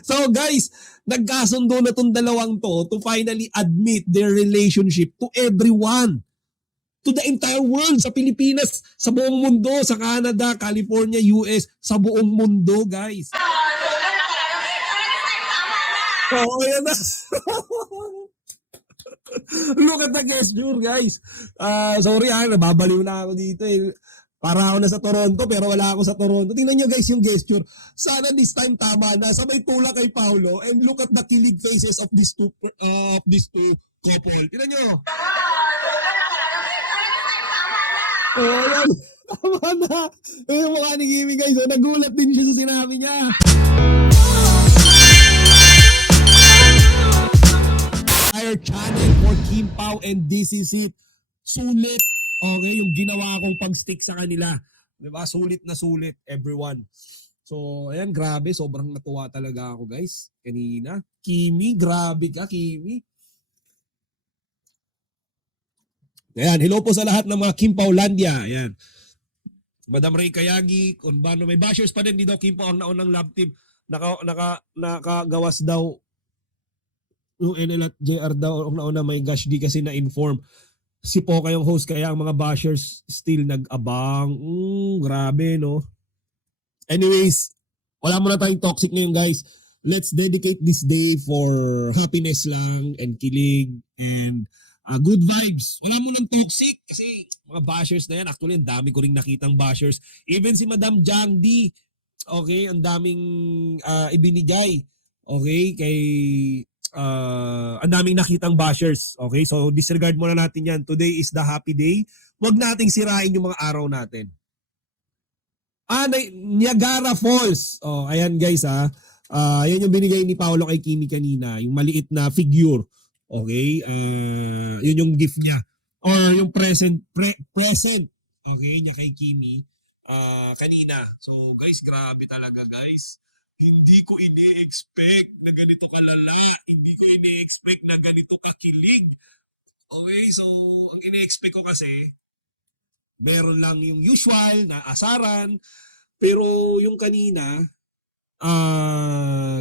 So guys, nagkasundo na tong dalawang to finally admit their relationship to everyone. To the entire world, sa Pilipinas, sa buong mundo, sa Canada, California, US, sa buong mundo, guys. Oo, yan na. Look at the gesture, guys. Sorry nababaliw na ako dito eh. Para ako na sa Toronto pero wala ako sa Toronto. Tingnan nyo guys yung gesture. Sana this time tama na. Sabay tulak kay Paolo and look at the kilig faces of these two couple. Tingnan nyo. Oh, yan. Tama na. Yung mukha ni Kimi guys. So, nagulat din siya sa sinabi niya. Our channel for Kim Pao and this is it. Sulit. Okay, yung ginawa kong pag-stick sa kanila. Diba? Sulit na sulit, everyone. So, ayan, grabe. Sobrang natuwa talaga ako, guys. Kanina. Kimi, grabe ka, Kimi. Ayan, hello po sa lahat ng mga Kim Paulandia. Ayan. Madam Ray Kayagi, Conbano, may bashers pa din dito. Kim Pao ang naunang love team. Nakagawas daw yung NL at JR daw ang nauna may gosh di kasi na-inform. Si Poca yung host kaya ang mga bashers still nag-abang. Grabe no. Anyways, wala muna tayong toxic ngayon guys. Let's dedicate this day for happiness lang and kilig and good vibes. Wala mo ng toxic kasi mga bashers na yan. Actually, ang dami ko rin nakitang bashers. Even si Madam Jang D, okay, ang daming ibinigay. Okay, kay ang daming nakitang bashers. Okay, so disregard muna natin yan. Today is the happy day. Huwag nating sirain yung mga araw natin. Niagara Falls. Oh, ayan guys yan yung binigay ni Paolo kay Kimi kanina. Yung maliit na figure. Okay, yun yung gift niya. Or yung present. Okay, niya kay Kimi kanina. So guys, grabe talaga guys. Hindi ko ini-expect na ganito kalala. Hindi ko ini-expect na ganito kakilig. Okay, so ang ini-expect ko kasi, meron lang yung usual na asaran. Pero yung kanina,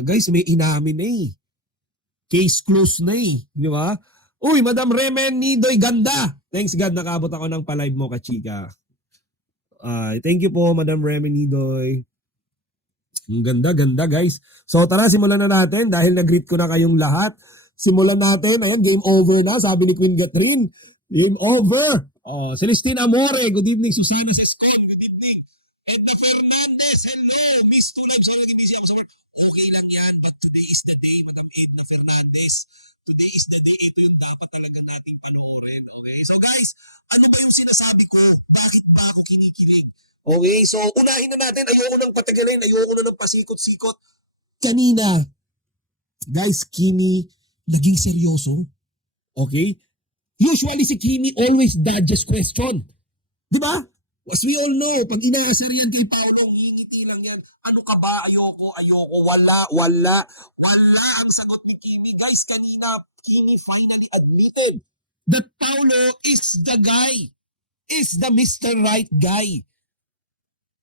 guys, may inamin na eh. Case closed na eh. Di ba? Uy, Madam Remen Nidoy, ganda. Thanks God, nakaabot ako ng palive mo, kachika. Thank you po, Madam Remen Nidoy. Ang ganda guys. So tara, simulan na natin dahil nag-greet ko na kayong lahat. Simulan natin. Ayan, game over na. Sabi ni Queen Catherine. Game over. Celestine Amore. Good evening. Susana Sescon. Good evening. Edna Fernandez. Hello. Miss Tulip. Sorry, naging busy ako sa work. Okay lang yan. But today is the day. Madam Edna Fernandez. Today is the day. Ito yung dapat talagang nating panoorin. Okay. So guys, ano ba yung sinasabi ko? Bakit ba ako kinikilig? Okay, so unahin na natin. Ayoko nang patagalin. Ayoko na ng pasikot-sikot. Kanina, guys, Kimi, naging seryoso. Okay? Usually si Kimi always dodges question. Di ba? As we all know, pag inaasar yan kay Paolo, ngingiti lang yan. Ano ka ba? Ayoko. Wala ang sagot ni Kimi. Guys, kanina, Kimi finally admitted that Paolo is the guy. Is the Mr. Right guy.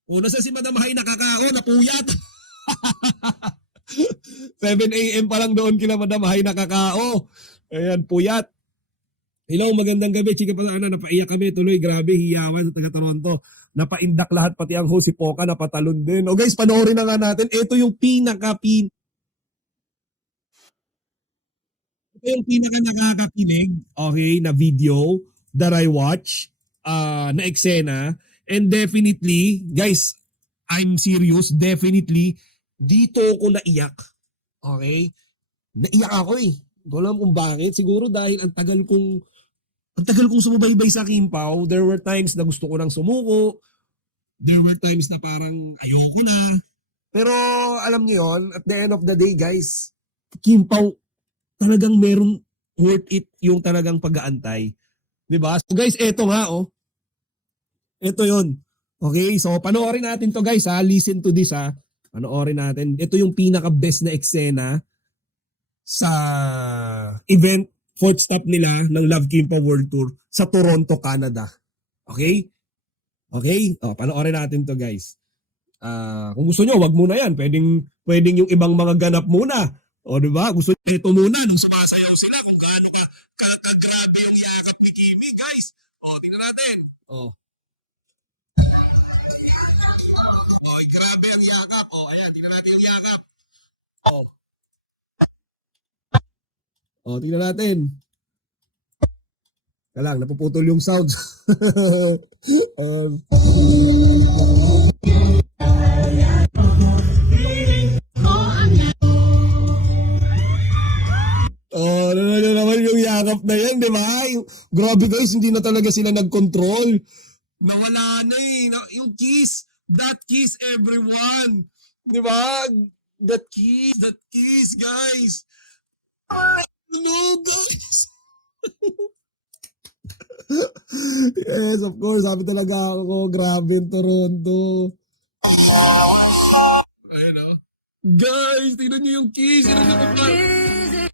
Nasa si Madam Hay nakakao, napuyat. 7 a.m. pa lang doon kila Madam Hay nakakao. Ayan, puyat. Hello, magandang gabi. Chika pa sana, napaiyak kami tuloy. Grabe, hiyawan sa taga-Toronto. Napaindak lahat, pati ang host si Poca, napatalon din. O guys, panoorin na nga natin. Ito yung pinaka nakakakilig, okay, na video that I watch, na eksena. And definitely, guys, I'm serious, definitely, dito ako naiyak. Okay? Naiyak ako eh. Hindi ko alam kung bakit. Siguro dahil ang tagal kong sumubaybay sa Kim Pao. There were times na gusto ko nang sumuko. There were times na parang ayoko na. Pero alam niyo yon, at the end of the day, guys, Kim Pao, talagang meron worth it yung talagang pag-aantay. Diba? So guys, eto nga oh. Ito yon. Okay, so panoorin natin to guys ha. Listen to this ha. Panoorin natin. Ito yung pinaka-best na eksena sa event, fourth stop nila ng Love Kim Pao World Tour sa Toronto, Canada. Okay? Okay? Panoorin natin to guys. Kung gusto nyo, wag muna yan. Pwedeng yung ibang mga ganap muna. O, di ba? Gusto nyo ito muna nung sumasayaw sila kung gaano kagagrabe ang yakap ni Kimi, guys. O, tingnan natin. O, grabe ang yakap. O, ayan, tingnan natin yung yakap. O, tingnan natin. Kalang, napuputol yung sound. um, Oh, ano naman yung yakap na yan, di ba? Grabe guys, hindi na talaga sila nag-control. Nawala na eh. Yung kiss. That kiss, everyone. Di ba? That kiss, guys. No, guys. Yes, of course. Sabi talaga ako, grabe yung Toronto. Ayun o. Guys, tingnan nyo yung kiss.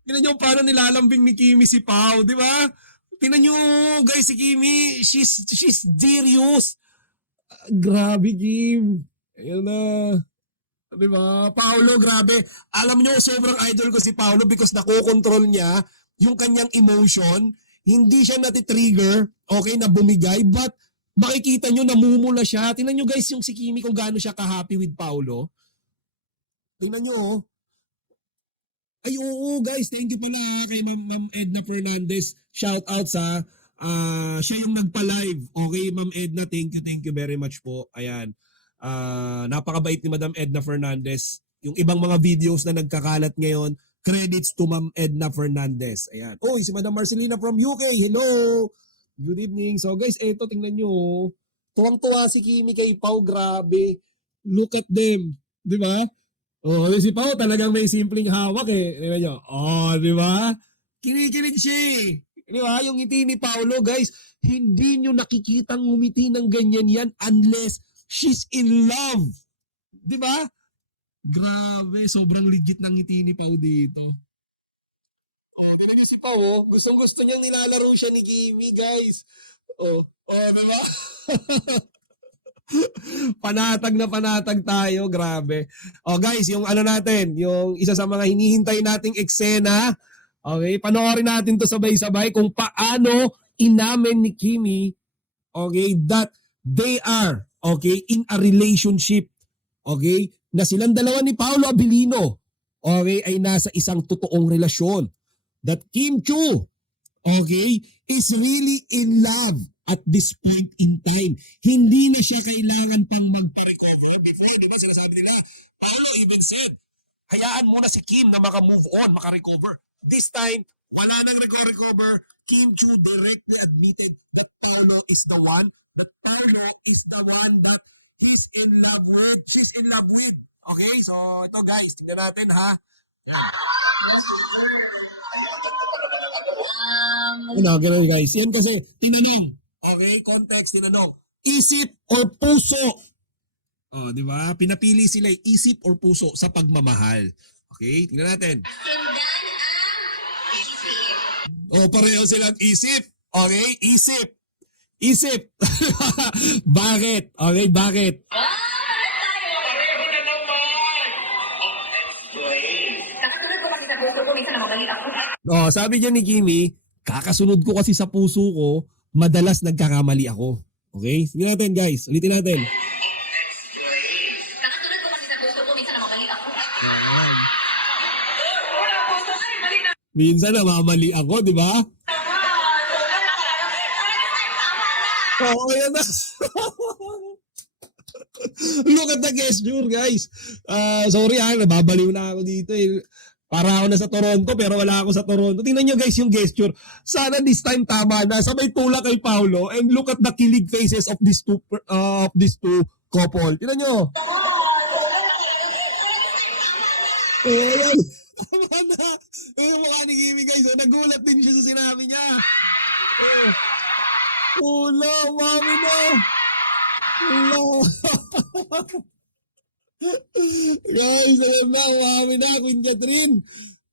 Tingnan nyo paano nilalambing ni Kimi si Pao, di ba? Tingnan nyo, guys, si Kimi, she's serious. Grabe, Kim. Ayun na. Di ba? Paolo, grabe. Alam nyo, sobrang idol ko si Paolo because nakokontrol niya yung kanyang emotion. Hindi siya natitrigger, okay, na bumigay, but makikita nyo, namumula siya. Tingnan nyo, guys, yung si Kimi kung gaano siya ka-happy with Paolo. Tingnan nyo, oh. Ay, oo, guys. Thank you pala kay Ma'am Edna Fernandez. Shout out sa siya yung nagpa-live. Okay, Ma'am Edna, thank you very much po. Ayan. Napakabait ni Madam Edna Fernandez. Yung ibang mga videos na nagkakalat ngayon, credits to Ma'am Edna Fernandez. Ayan. Oy, si Madam Marcelina from UK. Hello. Good evening. So guys, eto tingnan nyo. Tuwang-tuwa si Kimi kay Pau. Grabe. Look at them. Di ba? Oh, si Pao talagang may simpleng hawak eh. Di ba nyo? Oh, di ba? Kinikilig siya eh. Di ba? Yung ngiti ni Paolo, guys, hindi nyo nakikitang ngumiti ng ganyan yan unless she's in love. Di ba? Grabe, sobrang legit ng ngiti ni Pao dito. Oh, tingnan niyo si Pao, oh. Gustong-gusto niyang nilalaro siya ni Kimi, guys. Oh, di ba? panatag tayo, grabe. Oh guys, yung ano natin, yung isa sa mga hinihintay nating eksena, okay, panoorin natin to sabay-sabay kung paano inamin ni Kimi, okay, that they are, okay, in a relationship, okay, na silang dalawa ni Paolo Abilino, okay, ay nasa isang totoong relasyon. That Kim Chiu, okay, is really in love at this point in time. Hindi na siya kailangan pang magpa-recover. Before, di ba sinasabi nila, Paolo even said, hayaan muna si Kim na maka-move on, maka-recover. This time, wala nang recover. Kim Chiu directly admitted that Paolo is the one, that he's in love with, she's in love with. Okay, so ito guys, tingnan natin ha. Ganun guys. Yan kasi, tinanong. Okay, context, tinanong. Isip or puso? Oh, di ba? Pinapili sila isip or puso sa pagmamahal. Okay, tingnan natin. Oh, pareho silang isip. Okay, isip. Isip. Bakit? Okay, bakit? Oh, sabi niya ni Kimi, kakasunod ko kasi sa puso ko, madalas nagkakamali ako. Okay? Sige natin guys, ulitin natin. Kakasunod ko kasi sa puso ko, minsan namamali ako. Minsan namamali ako, di ba? Oo, yan na. Look at the gesture, guys. Sorry nababaliw na ako dito eh. Para ako na sa Toronto pero wala ako sa Toronto. Tingnan nyo guys yung gesture. Sana this time tama na. Sabay tulak kay Paolo and look at the kilig faces of these two couple. Tingnan nyo. Ayan. Tama na. Yung mukha ni Kimi guys. Nagulat din siya sa sinabi niya. Wala, mami na. Wala. Guys, alam na, umami na, Queen Catherine.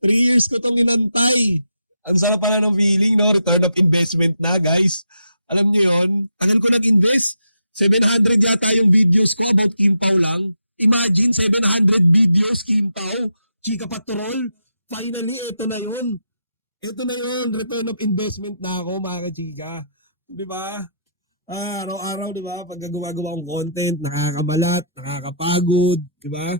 3 years ko itong inantay. Ang sarap pala ng feeling, no? Return of investment na, guys. Alam niyo yon, tagal ko nag-invest. 700 yata yung videos ko about Kim Pao lang. Imagine 700 videos, Kim Pao, Chika Patrol. Finally, ito na yun. Ito na yun, return of investment na ako, mga kachika. Di ba? Araw-araw, di ba? Pag gumagawa akong content, nakakamalat, nakakapagod, di ba?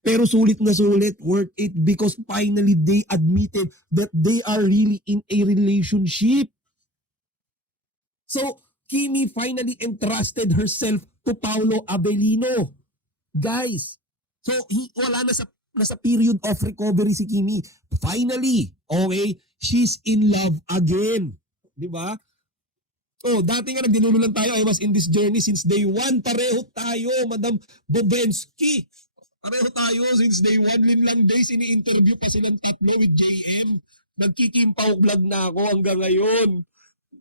Pero sulit na sulit, worth it because finally they admitted that they are really in a relationship. So, Kimi finally entrusted herself to Paolo Avellino. Guys, so wala na sa period of recovery si Kimi. Finally, okay, she's in love again. Di ba? Oh, dati nga nagdinulo lang tayo. I was in this journey since day one. Pareho tayo, Madam Bobensky. Pareho tayo since day one. Linlang days, ini-interview pa silang tatlo with JM. Nagkikimpaw vlog na ako hanggang ngayon.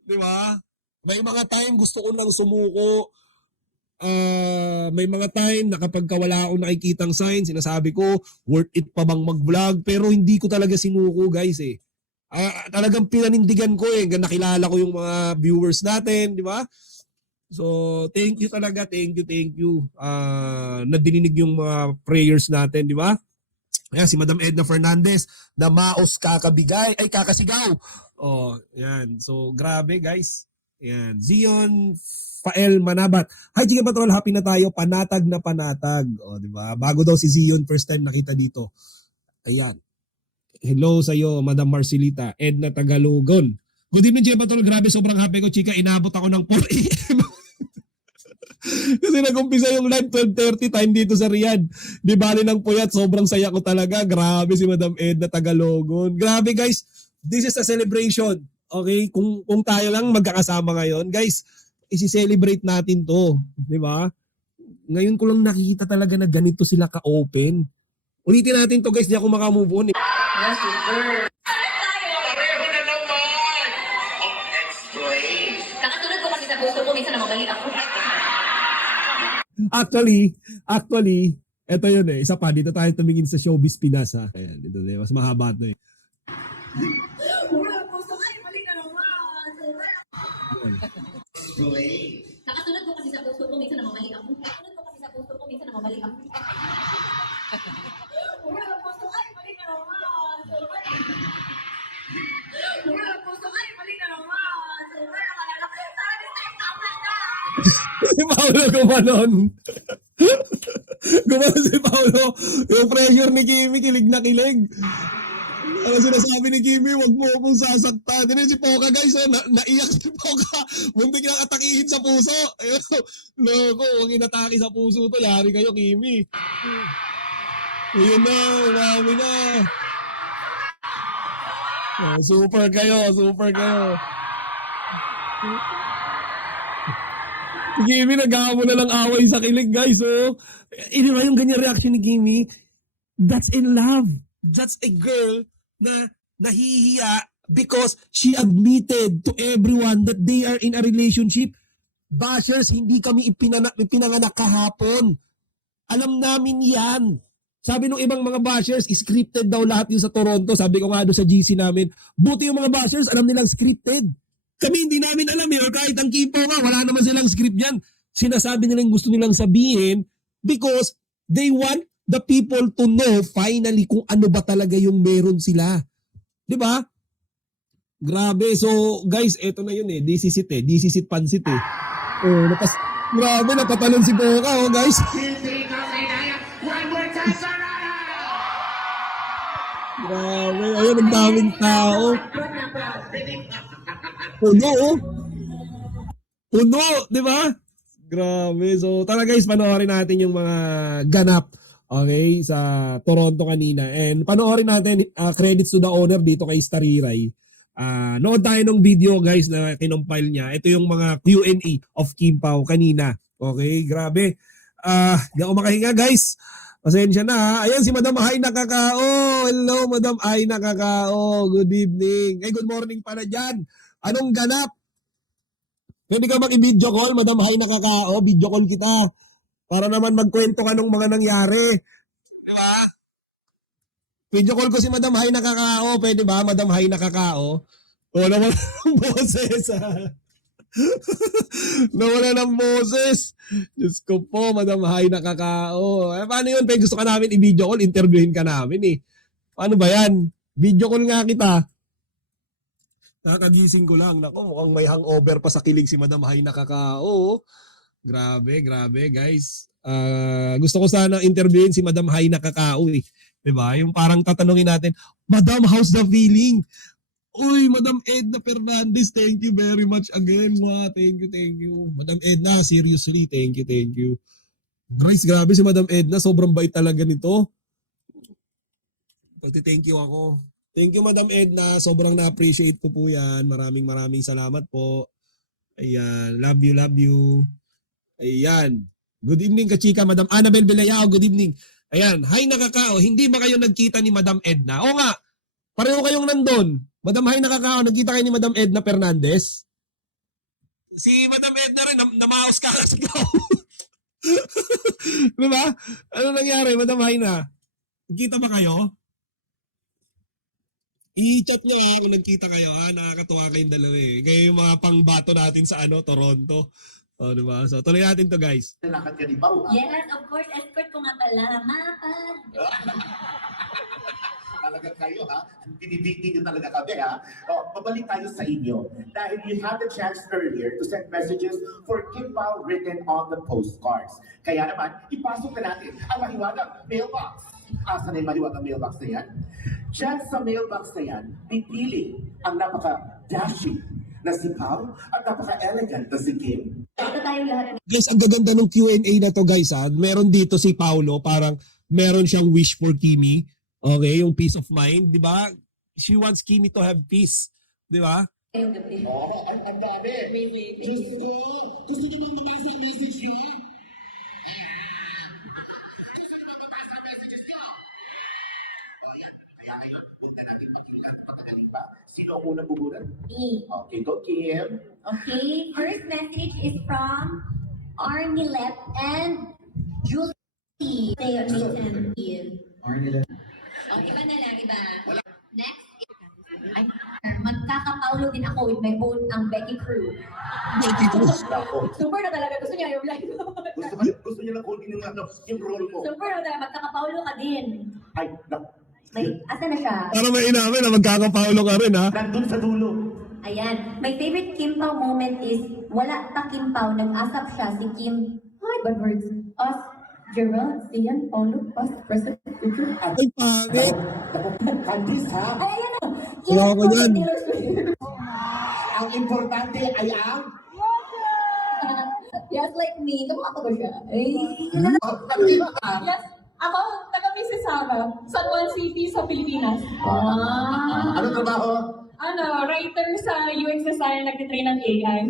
Di ba? May mga time gusto ko nang sumuko. May mga time na kapag wala akong nakikitang sign, sinasabi ko, worth it pa bang mag-vlog? Pero hindi ko talaga sinuko, guys eh. Talagang pinanindigan ko eh. Nakilala ko yung mga viewers natin, di ba? So, thank you talaga. Thank you. Nadininig yung mga prayers natin, di ba? Ayan, si Madam Edna Fernandez, na maos kakabigay, ay kakasigaw. Oh, yan. So, grabe guys. Ayan. Zion Fael Manabat. Hi, Chika Patrol. Happy na tayo. Panatag na panatag. O, di ba? Bago daw si Zion, first time nakita dito. Ayan. Hello sa iyo, Madam Marcelita. Edna Tagalogon. Good evening, Chika Patrol. Grabe, sobrang happy ko, Chika. Inabot ako ng 4 a.m. Kasi nag-umpisa yung live 12:30 time dito sa Riyadh. Di bali ng puyat. Sobrang saya ko talaga. Grabe si Madam Edna Tagalogon. Grabe guys. This is a celebration. Okay? Kung tayo lang magkakasama ngayon, guys, isi-celebrate natin to. Di ba? Ngayon ko lang nakikita talaga na ganito sila ka-open. Ulitin natin to guys, di ako makamove on. Yes, sir. Pareho na naman! Explain! Kakatulad ko kasi sa puso ko, minsan namamali ako. Actually, eto yun eh. Isa pa, dito tayo tumingin sa Showbiz Pinas ha. Ayan, dito eh. Mas mahaba ito eh. Wala puso ay, mali ka naman. Explain! Kakatulad ko kasi sa puso ko, minsan namamali ako. Kakatulad ko kasi sa puso ko, minsan namamali ako. Wala puso ay, mali ka naman. Wala puso ay, mali ka naman. Wala nakalala. Sabi tayo, tama na. Si Paolo gumanon. Gumanon si Paolo. Yung pressure ni Kimi, kilig na kilig. Ano sinasabi ni Kimi, wag mo akong sasaktan. Ganun si Poca guys, naiyak si Poca. Muntik na atakihin sa puso. Ayun, loko, huwag inatake sa puso to. Yari kayo, Kimi. Ayun na, umami na. Super kayo. Si Kimi, nag-aamo na lang away sa kilig, guys. Oh. Diba yung ganyan reaction ni Kimi? That's in love. That's a girl na nahihiya because she admitted to everyone that they are in a relationship. Bashers, hindi kami ipinanganak kahapon. Alam namin yan. Sabi nung ibang mga bashers, scripted daw lahat yun sa Toronto. Sabi ko nga doon sa GC namin, buti yung mga bashers, alam nilang scripted. Kami hindi namin alam yun, or kahit ang Kipo nga, wala naman silang script yan. Sinasabi nilang gusto nilang sabihin because they want the people to know finally kung ano ba talaga yung meron sila. Di ba? Grabe. So, guys, eto na yun eh. This is it pansit eh. Oh, grabe, napatalon si Poca, oh, guys. One more time, Saraya! Grabe. Ayun, ang daming tao. Puno, di ba? Grabe. So, tara guys, panoorin natin yung mga ganap, okay, sa Toronto kanina. And panoorin natin, credits to the owner dito kay Stariray. Nood tayo ng video guys na kinumpile niya. Ito yung mga Q&A of Kim Pao kanina. Okay, grabe. Di ako makahinga guys. Pasensya na ha. Ayan si Madam Ay Nakakao. Hello Madam Ay Nakakao. Good evening. Good morning pala dyan. Anong ganap? Pwede ka mag-video call, Madam Hay Nakakao, video call kita. Para naman magkwento ka ng mga nangyari. Di ba? Video call ko si Madam Hay Nakakao, pwede ba, Madam Hay Nakakao? O naman ang boses. Nawala ng boses. Diyos ko po, Madam Hay nakakao. Eh, paano yun? Gusto ka namin i-video call, interviewin ka namin eh. Paano ba yan? Video call nga kita. Nakagising ko lang. Nako, mukhang may hangover pa sa kilig si Madam Hay nakakao. Grabe, grabe guys. Gusto ko sana interviewin si Madam Hay nakakao eh. Diba? Yung parang tatanungin natin, Madam, how's the feeling? Uy, Madam Edna Fernandez, thank you very much again. Wow, thank you, thank you. Madam Edna, seriously, thank you, thank you. Grace, grabe si Madam Edna, sobrang bait talaga nito. Pagti-thank you ako. Thank you, Madam Edna, sobrang na-appreciate ko po yan. Maraming salamat po. Ayan, love you, love you. Ayan. Good evening, kachika, Madam Annabel Belayao, good evening. Ayan, hi nakakao, hindi ba kayo nagkita ni Madam Edna? O nga, pareho kayong nandun. Madam Hay nakakao, nagkita kayo ni Madam Edna Fernandez? Si Madam Edna rin, namaos ka kasi ko. Diba? Ano nangyari, Madam Hay na? Nagkita ba kayo? I-chat niya kung nagkita kayo. Nakakatuwa kayong dalawa eh. Kayo yung mga pangbato natin sa Toronto. O, diba? So, tuloy natin to guys. Lakad ka ni Pao, ha? Yes, of course. Escort ko nga pala. Mapag. Talaga kayo, ha? Binibigti nyo talaga kami, ha? O, pabalik tayo sa inyo. Dahil you had the chance earlier to send messages for Kim Pao written on the postcards. Kaya naman, ipasok na natin ang mahiwagang mailbox. Asa na yung mahiwagang mailbox na yan? Diyan sa mailbox na yan, pipili ang napaka-dashing na si Pao at napaka-elegant na si Kim. Ito tayo lahat. Guys, ang gaganda ng Q&A na to guys ha. Meron dito si Paulo, parang meron siyang wish for Kimi. Okay, yung peace of mind, di ba? She wants Kimi to have peace, di ba? Ngayong gabi. Oo, ang dami. Really? Diyos ko, gusto niyo bang mabasa ang message niyo? Gusto niyo bang mabasa ang messages niyo? O yan, kaya ngayon, punta natin pakilang patagaling ba? Sino ang unang bubunan? Me. Okay, go Kim. Okay, first message is from Arnilet and Julie. They are written here. Arnila. O, iba na lang, iba. Next, ay, magkakapaulo din ako with my own ang Becky Crew. Ako. Super na talaga. Gusto niya yung live. Gusto niyo lang kunin yung role mo. Super na talaga. Magkakapaulo ka din. Ay, May, asa na siya? Para may inamin na magkakapaulo ka rin ha. nandun sa dulo. Ayan. My favorite Kim Pao moment is wala pa Kim Pao. Nag-asap siya si Kim. Ay, bad words. Us, Gerald, Ian, Paulo, us, present, future. Ay, pangit. Candice, ha? Ay, ayan na. Wala ko yan. Taylor Swift. Ang importante ay ang... Yes, like me. Kamukha ko ba siya? Ay, Yes, ako, taga Mississauga, San Juan City sa Pilipinas. Ano trabaho? Ano, writer sa UX design, nagtitrain ng AI.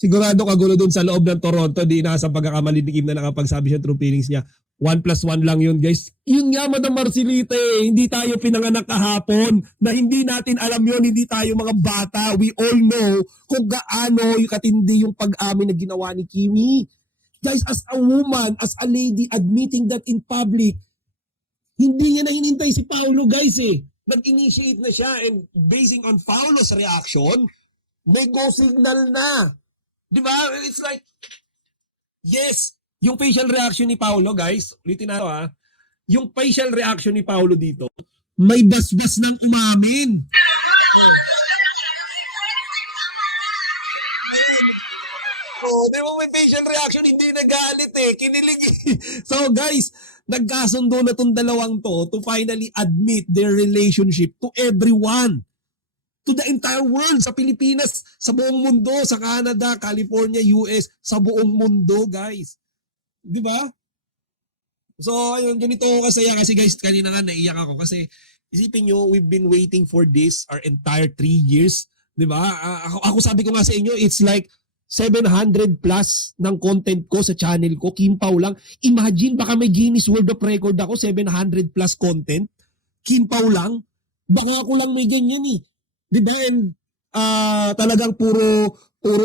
Sigurado kagulo dun sa loob ng Toronto, di nasa pagkakamali ni Kim na nakapagsabi siya true feelings niya. 1+1 lang yun guys. Yun nga Madam Marcelita eh. Hindi tayo pinanganak kahapon na hindi natin alam yun. Hindi tayo mga bata. We all know kung gaano yung katindi yung pag-amin na ginawa ni Kimi. Guys, as a woman, as a lady admitting that in public, hindi niya na hinintay si Paulo guys eh. Nag-initiate na siya and basing on Paulo's reaction, may go signal na. Di ba? It's like, yes, yung facial reaction ni Paulo, guys, ulitin na ha, yung facial reaction ni Paulo dito, may basbas ng umamin. Oh, di ba may facial reaction, hindi nagalit eh, kinilig eh. So guys, nagkasundo na tong dalawang to finally admit their relationship to everyone. To the entire world, sa Pilipinas, sa buong mundo, sa Canada, California, US, sa buong mundo, guys. Di ba? So, ayun, ganito ako kasaya kasi guys, kanina nga naiyak ako kasi isipin nyo, we've been waiting for this our entire 3 years. Di ba? Ako sabi ko nga sa inyo, it's like 700 plus ng content ko sa channel ko, Kim Pao lang. Imagine, baka may Guinness World of Record ako, 700 plus content. Kim Pao lang. Baka ako lang may ganyan eh. Diba? And talagang puro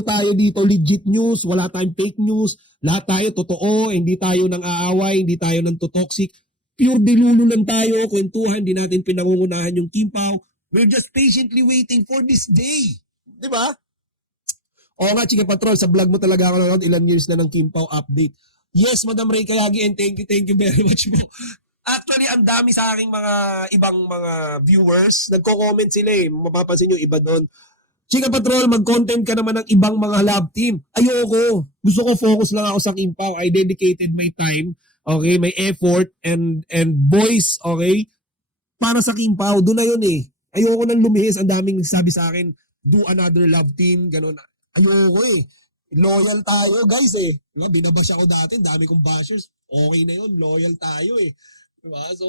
tayo dito legit news, wala tayong fake news, lahat tayo totoo, hindi tayo nang aaway, hindi tayo nang totoxic. Pure dilulo lang tayo, kwentuhan, hindi natin pinangungunahan yung Kim Pao. We're just patiently waiting for this day. Di ba? Oo nga, Chika Patrol, sa vlog mo talaga ako nanonood, ilan years na ng Kim Pao update. Yes, Madam Ray Kayagi, and thank you very much po. Actually, ang dami sa aking mga ibang mga viewers. Nagko-comment sila eh. Mapapansin nyo iba doon. Chika Patrol, mag-content ka naman ng ibang mga love team. Ayoko. Gusto ko focus lang ako sa Kim Pao. I dedicated my time, okay, my effort and voice, okay, para sa Kim Pao. Doon na yun eh. Ayoko nang lumihis. Ang daming nagsabi sa akin, do another love team, ganun. Ayoko eh. Loyal tayo, guys eh. Diba? Binabash ako dati, dami kong bashers. Okay na yun, loyal tayo eh. Diba? So,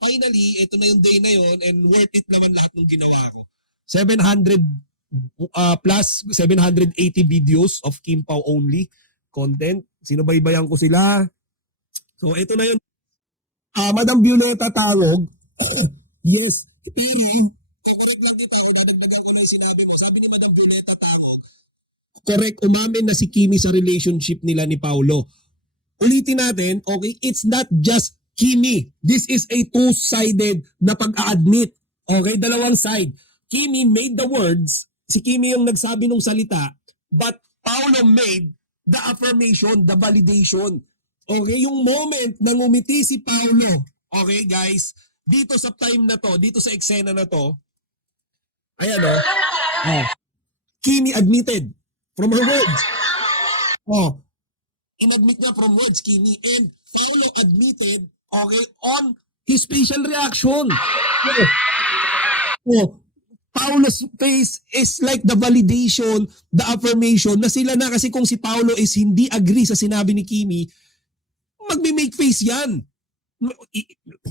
finally, ito na yung day na yun and worth it naman lahat ng ginawa ko. 700 plus 780 videos of Kim Pao only content. Sinubaybayan ko sila. So, ito na yun. Madam Violeta Tarog. Yes. Correct lang dito. Dadagdagan ko na yung sinabi mo. Sabi ni Madam Violeta Tarog, correct, umamin na si Kimi sa relationship nila ni Paulo. Ulitin natin, okay, it's not just Kimi. This is a two-sided na pag-a-admit. Okay, dalawang side. Kimi made the words, si Kimi yung nagsabi ng salita, but Paulo made the affirmation, the validation. Okay, yung moment na ngumiti si Paulo, okay guys, dito sa time na to, dito sa eksena na to, ayan o, Kimi admitted from her words. In-admit niya from words, Kimi, and Paulo admitted, okay, on his facial reaction. Paulo's face is like the validation, the affirmation na sila na, kasi kung si Paulo is hindi agree sa sinabi ni Kimi, magme-make face yan.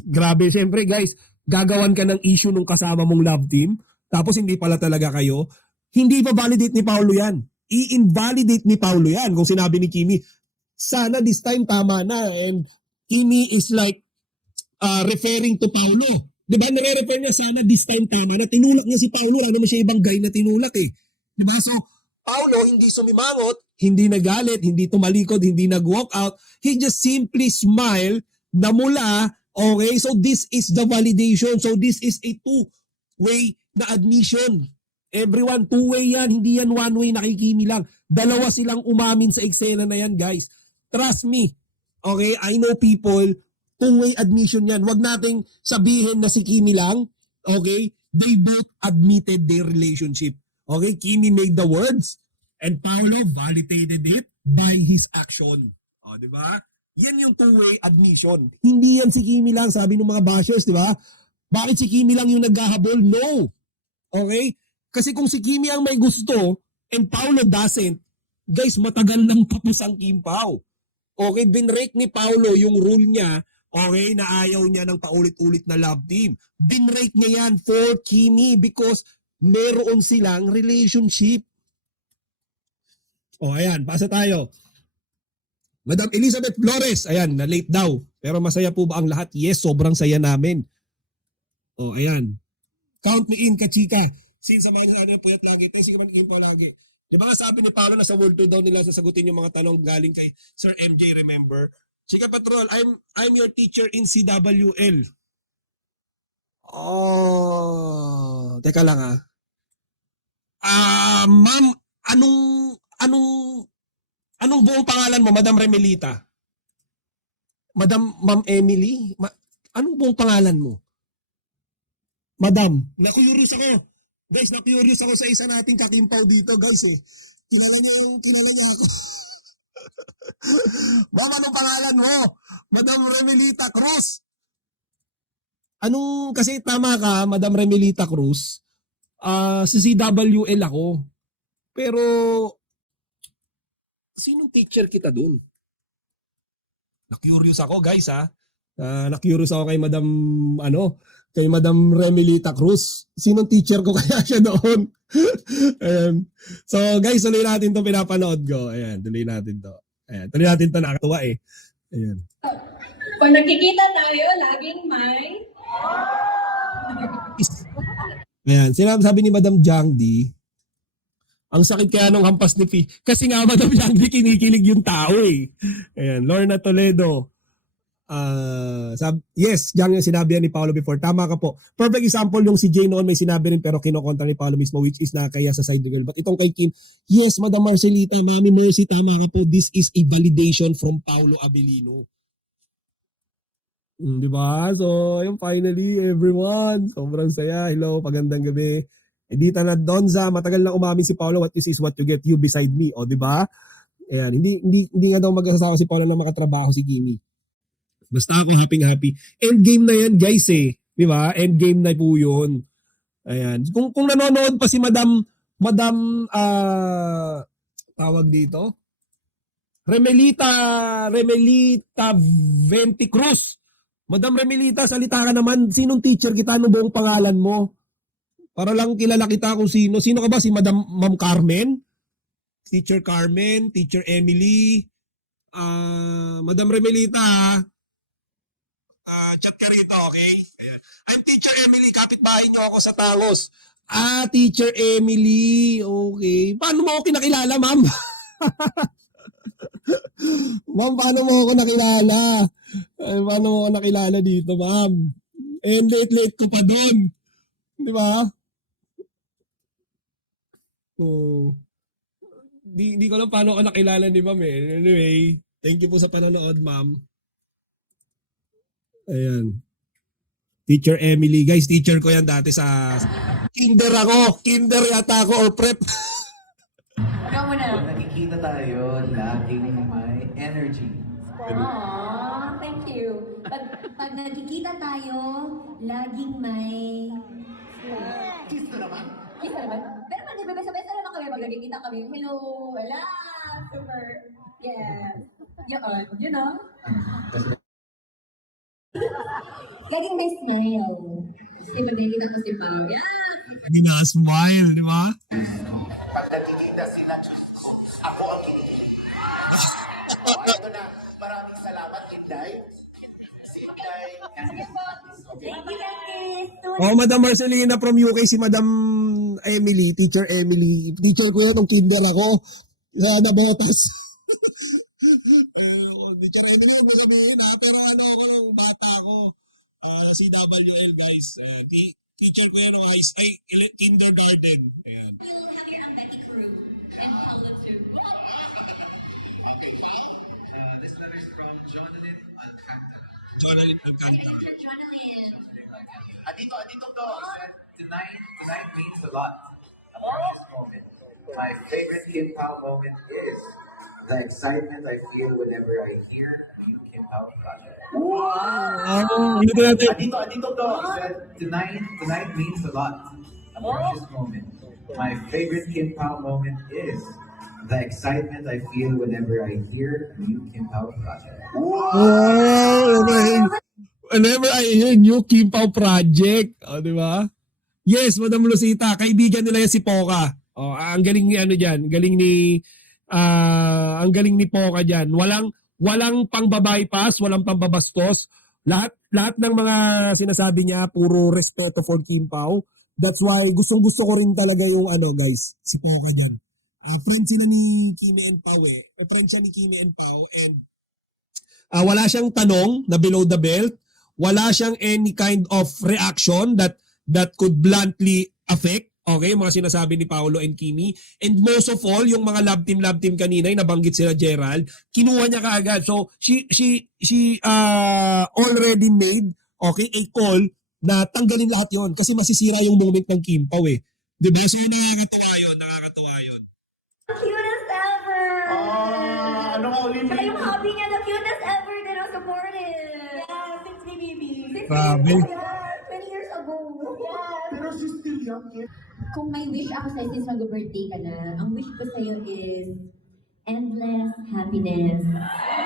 Grabe, siyempre guys, gagawan ka ng issue nung kasama mong love team, tapos hindi pala talaga kayo, hindi pa validate ni Paulo yan. I-invalidate ni Paulo yan kung sinabi ni Kimi, sana this time tama na. And Kimi is like referring to Paulo. Diba? Nare-refer niya sana this time tama na. Tinulak niya si Paulo. Ano naman siya ibang guy na tinulak eh. Diba? So, Paulo hindi sumimangot, hindi nagalit, hindi tumalikod, hindi nag-walk out. He just simply smiled na mula. Okay? So, this is the validation. So, this is a two-way na admission. Everyone, two-way yan. Hindi yan one-way, nakikimi lang. Dalawa silang umamin sa eksena na yan, guys. Trust me. Okay? I know people, two-way admission yan. Huwag nating sabihin na si Kimi lang. Okay? They both admitted their relationship. Okay? Kimi made the words and Paulo validated it by his action. O, di ba? Yan yung two-way admission. Hindi yan si Kimi lang, sabi ng mga bashers, di ba? Bakit si Kimi lang yung naghahabol? No. Okay? Kasi kung si Kimi ang may gusto and Paulo doesn't, guys, matagal nang tapos ang Kim Pao. Okay, binrake ni Paulo yung rule niya, okay, na ayaw niya ng paulit-ulit na love team. Binrake niya yan for Kimi because meron silang relationship. O, ayan, pasa tayo. Madam Elizabeth Flores, ayan, na-late daw. Pero masaya po ba ang lahat? Yes, sobrang saya namin. O, ayan. Count me in, kachika. Since sa mga ano, puyat lagi, kasi naman Kim Pao lagi. Diba nga sabi ni Paulo na sa World Tour daw nila sasagutin yung mga tanong galing kay Sir MJ, remember? Chika Patrol, I'm your teacher in CWL. Oh, teka lang ah. Ma'am, anong buong pangalan mo, Madam Remelita? Ma'am Emily? Anong buong pangalan mo? Madam, na-curious ako. Guys, na-curious ako sa isa nating kakimpaw dito, guys eh. Kilala niya ako. Ma'am, anong pangalan mo? Madam Remelita Cruz. Kasi tama ka, Madam Remelita Cruz, sa CWL ako. Pero, sinong teacher kita dun? Na-curious ako, guys ha. Na-curious ako kay Madam Remelita Cruz. Sinong teacher ko kaya siya doon? Ayan. So guys, tuloy natin itong pinapanood ko. Ayan, tuloy natin to. Ayan, tuloy natin to, nakakatuwa eh. Ayan. Pag nagkikita tayo, laging may... Ayan, sabi ni Madam Jangdi, ang sakit kaya nung hampas ni Fi. Kasi nga Madam Jangdi, kinikilig yung tao eh. Ayan, Lorna Toledo. Yes, diyan yung sinabi yan ni Paolo before. Tama ka po. Perfect example yung si Jay noon may sinabi rin pero kinokontra ni Paolo mismo which is nakakaya sa side girl. But itong kay Kim, yes, Madam Marcelita, Mami Mercy, tama ka po. This is a validation from Paolo Abilino. Di ba? So, yung finally, everyone. Sobrang saya. Hello, pagandang gabi. Edita na Donza, matagal na umamin si Paolo, what is what you get, you beside me. O, di ba? Ayan, hindi nga daw mag-asawa si Paolo na makatrabaho si Kimi. Basta ako happy. Endgame na yan, guys eh. Di ba? Endgame na po yun. Ayan. Kung nanonood pa si Madam tawag dito, Remelita Venti Cruz. Madam Remelita, salita ka naman. Sinong teacher kita? Ano buong pangalan mo? Para lang kilala kita kung sino. Sino ka ba? Si Ma'am Carmen? Teacher Carmen, Teacher Emily, Madam Remelita, chat ka rito, okay? Ayan. I'm Teacher Emily, kapitbahay niyo ako sa Tangos. Teacher Emily, okay. Paano mo ako kinakilala, ma'am? Ma'am, paano mo ako nakilala? Paano mo ako nakilala dito, ma'am? And late ko pa doon. Di ba? Oh. Di ko lang paano ako nakilala ni ma'am eh. Anyway, thank you po sa panonood, ma'am. Ayan. Teacher Emily. Guys, teacher ko yan dati sa kinder ako. Kinder yata ako or prep. Ikaw muna. Nakikita tayo, laging may energy. Aww, thank you. Pag nagkikita tayo, laging may... Kiss na naman. Kiss na naman. Pero pag nagbebesa-besa naman kami, pag nagkikita kami, hello, wala, super, yes. Yun, you know? Laging may smile. Kasi pag nakikita ko si Pao, yeah. Lagi na smile, di ba? Pag nagkikita sila, ako ang kinikilig. Ito na, maraming salamat, Inday. Si Inday. Thank you, Candice. Oh, Madam Marcelina from UK, si Madam Emily, Teacher Emily. Teacher ko yun nung kinder ako. Sa Nabotas. Teacher Emily, ang sabihin ha, pero ano ako nung bata ako. CWL guys. Teacher ko yun nung kindergarten. Ayan. You'll have your Ambeti crew and Paolo too. This letter is from Jonalyn Alcantara. Jonalyn Alcantara. Adrenaline. Adito to. Tonight means a lot. About this moment. My favorite Kim Pao moment is the excitement I feel whenever I hear new Kim Pao project. Dito natin. Adito to. He said, tonight means a lot. About this moment. My favorite Kim Pao moment is the excitement I feel whenever I hear a new Kim Pao project. Oh, whenever I hear new Kim Pao project, di ba? Yes, Madam Lucita, kaibigan nila yan si Poca. Oh, ang galing ni ano diyan, ang galing ni Poca diyan. Walang pang-bypass, walang pambabastos. Lahat ng mga sinasabi niya puro respeto for Kim Pao. That's why gustong-gusto ko rin talaga yung ano, guys, si Poca diyan. Friend sila ni Kimi and Pao eh. Friend siya ni Kimi and Pao and wala siyang tanong na below the belt. Wala siyang any kind of reaction that could bluntly affect, okay, yung mga sinasabi ni Paolo and Kimi. And most of all, yung mga love team kanina, yung nabanggit sila Gerald, kinuha niya kaagad. So, she already made, okay, a call na tanggalin lahat yon kasi masisira yung moment ng Kim Pao eh. Diba? So, nakakatuwa yun. Cutest ever! Ano nga ulit? Tsaka yung hobby niya, the cutest ever, gano'n supportive. Yeah, since baby. Grabe. Yeah, 20 years ago. Yeah. Pero she's still young, kid. Kung may wish ako sa'yo since mag-birthday ka na, ang wish ko sa'yo is endless happiness.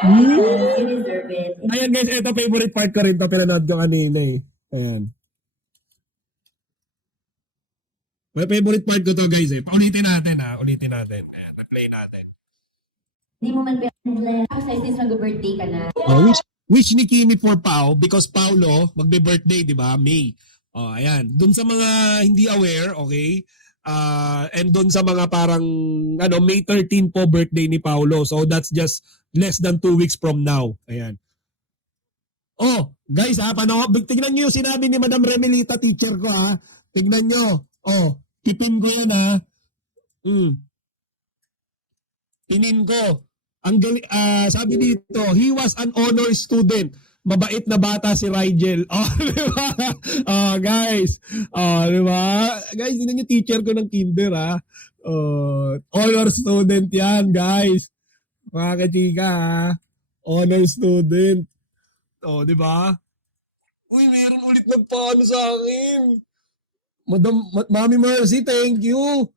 You deserve it. Ayan guys, ito favorite part ko rin to, pinanood ko kanina eh. Ayan. May favorite part ko to guys eh. Paulitin natin ha, ulitin natin. Ayan, na-play natin. Hindi mo man endless. Ako sa'yo since mag-birthday ka na. Oh, wish ni Kimi for Pao because Paolo magbe-birthday, di ba? May. Oh, ayan. Doon sa mga hindi aware, okay? And doon sa mga parang May 13 po birthday ni Paolo. So that's just less than 2 weeks from now. Ayan. Oh, Guys ha, tignan nyo yung sinabi ni Madam Remelita, teacher ko ha. Tignan nyo. Oh, tipin ko yan ha. Tinin ko. Sabi dito, he was an honor student. Mabait na bata si Rigel. Oh, di ba? Oh, guys. Oh, di ba? Guys, tignan nyo teacher ko ng kinder ha. Oh, honor student yan, guys. Mga kachika ha. Honor student. Oh, di ba? Uy, meron ulit nagpaano sa akin. Mami Mercy, thank you.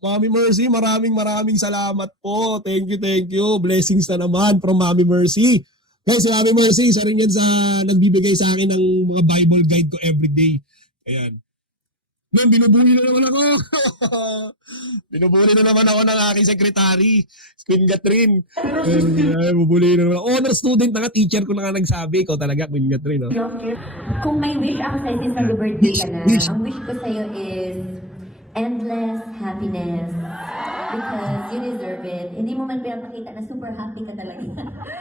Mami Mercy, maraming salamat po. Thank you. Blessings na naman from Mami Mercy. Guys, si Mami Mercy, isa rin yan sa nagbibigay sa akin ng mga Bible guide ko everyday. Ayan. Man, binubuli na naman ako. Binubuli na naman ako ng aking secretary, Queen Catherine. Bubuli na naman. Honor student na nga, teacher ko na nga nagsabi. Ikaw talaga, Queen Catherine. Oh. Kung may wish ako sa'yo since mag-birthday ka na, Wish. ang wish ko sa'yo is endless happiness. Because you deserve it. Hindi mo man pinapakita na super happy ka talaga.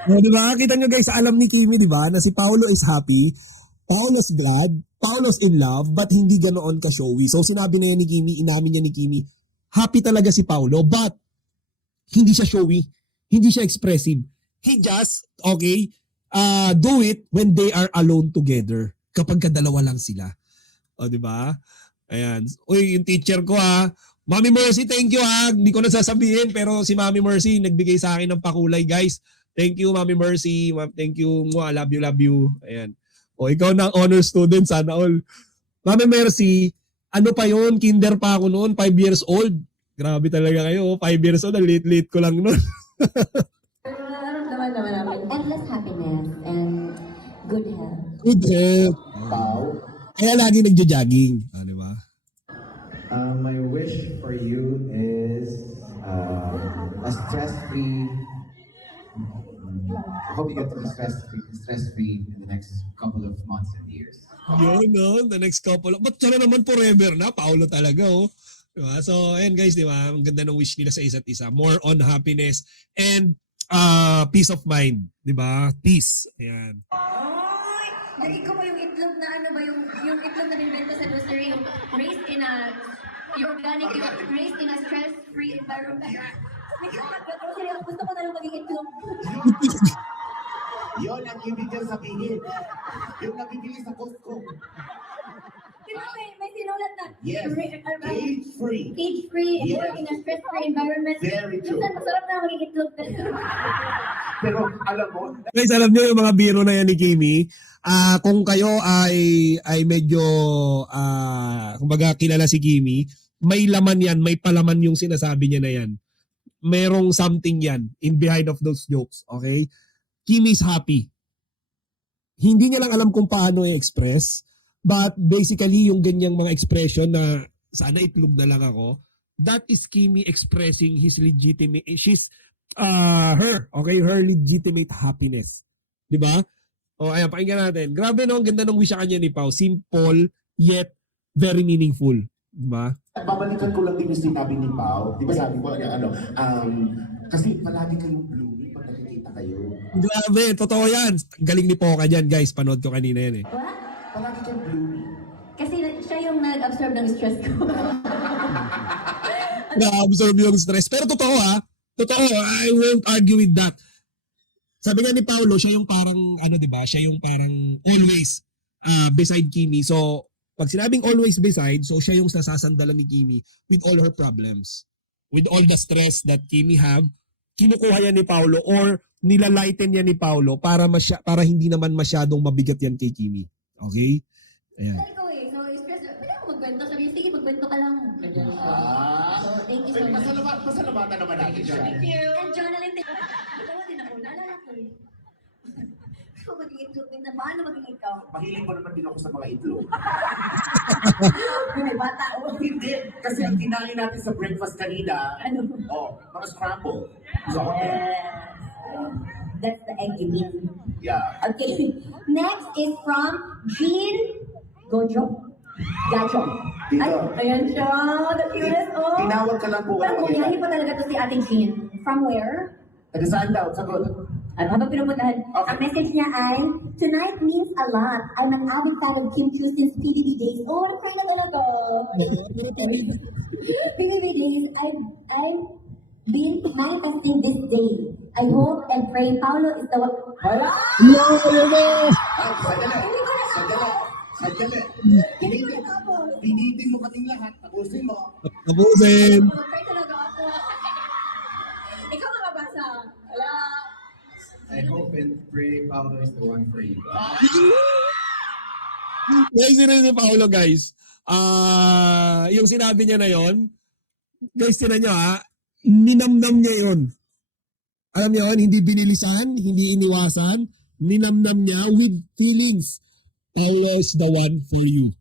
Oh, di ba? Kita nyo guys, alam ni Kimi, di ba, na si Paolo is happy, Paolo's glad, Paolo's in love, but hindi ganoon ka-showy. So sinabi na yan ni Kimi, inamin niya ni Kimi, happy talaga si Paolo, but hindi siya showy, hindi siya expressive. He just, okay, do it when they are alone together. Kapag kadalawa lang sila. O, di ba? Ayan. Uy, yung teacher ko ha, Mami Mercy, thank you ha. Hindi ko na sasabihin, pero si Mami Mercy nagbigay sa akin ng pakulay, guys. Thank you, Mami Mercy. Thank you. Love you. Ayan. O, ikaw na honor student, sana all. Mami Mercy, ano pa yon? Kinder pa ako noon, 5 years old. Grabe talaga kayo, 5 years old, ang late ko lang noon. Naman namin. Endless happiness and good health. Good health. Pao, Kaya lagi nagja-jogging. Di ba? My wish for you is a stress-free. I hope you get to be stress-free in the next couple of months and years. Yun, no? The next couple. But sana naman forever na. Paolo talaga, oh. Diba? So, ayan guys, di ba? Ang ganda ng wish nila sa isa't isa. More on happiness and peace of mind. Di ba? Peace. Ayan. Ay, ko ba yung itlog na ano ba yung itlog na binibenta sa grocery, yung raised in a organic, yung raised in a stress-free environment. Grocery, ako gusto ko na lang maging itlog. yon ang ibig niyang sabihin. Yung nabibili sa Costco. Di ba may sinulat na? Yes. Cage-free. Cage-free, and Yes. work in a stress-free environment. Very true. Minsan, masarap na maging itlog. Pero alam mo, Guys, alam nyo yung mga biro na yan ni Kimi. Kung kayo ay medyo, kumbaga kilala si Kimi, may laman yan, may palaman yung sinasabi niya na yan. Merong something yan in behind of those jokes, okay? Kimi's happy. Hindi niya lang alam kung paano i-express, but basically yung ganyang mga expression na sana itlog na lang ako, that is Kimi expressing his legitimate, her legitimate happiness. Di ba? O, ayan, pakinggan natin. Grabe no, ang ganda ng wish sa kanya ni Pao. Simple, yet very meaningful. Di ba? babalikan ko lang din yung sinabi ni Pao. Di ba sabi ko, kasi palagi kayong blooming pag nakikita kayo. Grabe, totoo yan. Galing ni Poca dyan, guys. Panood ko kanina yan eh. What? Palagi kayong blooming. Kasi siya yung nag-absorb ng stress ko. Na-absorb yung stress. Pero totoo ha. Totoo, I won't argue with that. Sabi nga ni Paolo, siya yung parang, di ba? Siya yung parang always beside Kimi. So, pag sinabing always beside, so siya yung sasasandalan ni Kimi with all her problems. With all the stress that Kimi have, kinukuha yan ni Paolo or nilalighten yan ni Paolo para hindi naman masyadong mabigat yan kay Kimi. Okay? Ayan. Sabi ko so stress, pwede ako magkwento. Sabi niya, sige, magkwento ka lang. Ganyan. So, thank you so much. Pasalamatan naman natin siya. Thank you. And journaling din. Tawa din ako, naalala ko eh. Ikaw maging itlog din na, paano maging ikaw? Mahilig pa naman din ako sa mga itlog. May bata, oh. Hindi, kasi ang tinali natin sa breakfast kanina, mga scramble. So, That's the egg you mean. yeah. Okay. Next is from Jean Gajo. Ay, ayan siya. The cutest. Oh. Tinawag ka lang po. Pero bumiyahe pa talaga to si Ate Jean. From where? Taga saan daw? Sagot. At habang pinupuntahan, ang message niya ay, tonight means a lot. I'm an avid fan of Kim Chiu since PBB days. Oh, ano kayo na talaga? PBB days, I've been manifesting this day. I hope and pray Paolo is the one. Wala! No, yun na. Ay, sandali. Hindi ko na Sandali. Sandali. Hindi ko natapos. Pinitin mo kaming lahat. Tapusin mo. Tapusin. Mag-try talaga ako. Ikaw makabasa. Wala. I hope and pray Paolo is the one for you. Guys, yun si Paolo, guys. Yung sinabi niya na yon, guys, tinan nyo ha, ninamnam niya yun. Alam niyo yun, hindi binilisan, hindi iniwasan, ninamnam niya with feelings. Paolo is the one for you.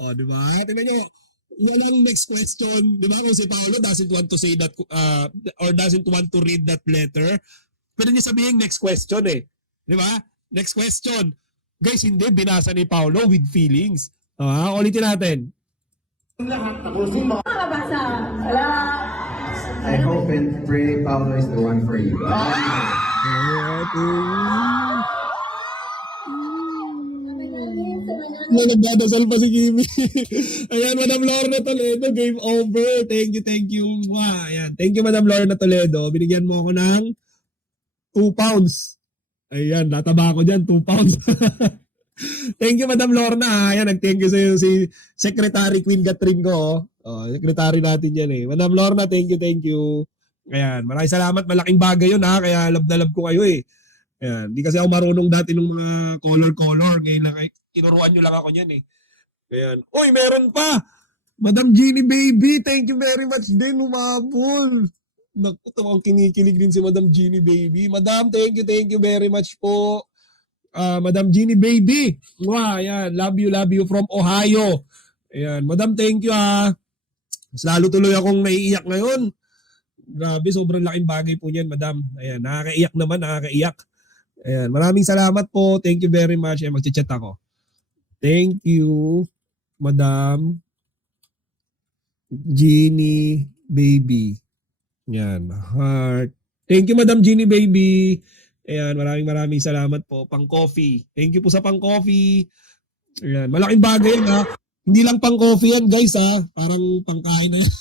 Di ba? Tinan nyo, walang next question. Di ba? Kung si Paolo doesn't want to say that, or doesn't want to read that letter, pwede niya sabihin next question eh. Di ba? Next question. Guys, hindi, binasa ni Paolo with feelings. Ulitin natin. Lahat. Tapusin mo. Makabasa. Wala. I hope and pray Paolo is the one for you. Nagdadasal pa si Kimi. Ayan, Madam Lorna Toledo, game over. Thank you. Wow, ayan. Thank you, Madam Lorna Toledo. Binigyan mo ako ng 2 pounds. Ayan, nataba ako dyan, 2 pounds. Thank you, Madam Lorna. Ayan, nag-thank you sa'yo si Secretary Queen Catherine ko. Secretary natin yan eh. Madam Lorna, thank you. Ayan, maraming salamat. Malaking bagay yun ha. Kaya love na love ko kayo eh. Ayan, di kasi ako marunong dati ng mga color. Ngayon lang, tinuruan nyo lang ako yan eh. Ayan. Uy, meron pa! Madam Jeannie Baby, thank you very much din. Umabol. Naku, ang kinikilig din si Madam Jeannie Baby. Madam, thank you very much po. Madam Jeannie Baby. Wow, ayan. Love you from Ohio. Ayan. Madam, thank you ha. Mas lalo tuloy akong naiiyak ngayon. Grabe, sobrang laking bagay po niyan, Madam. Ayan, nakakaiyak. Ayan, maraming salamat po. Thank you very much. Ayan, magchat-chat ako. Thank you, Madam Jeannie Baby. Ayan, heart. Thank you, Madam Jeannie Baby. Ayan, maraming salamat po. Pang-coffee. Thank you po sa pang-coffee. Ayan, malaking bagay yan ha. Hindi lang pang-coffee yan guys ha. Parang pangkain na yan.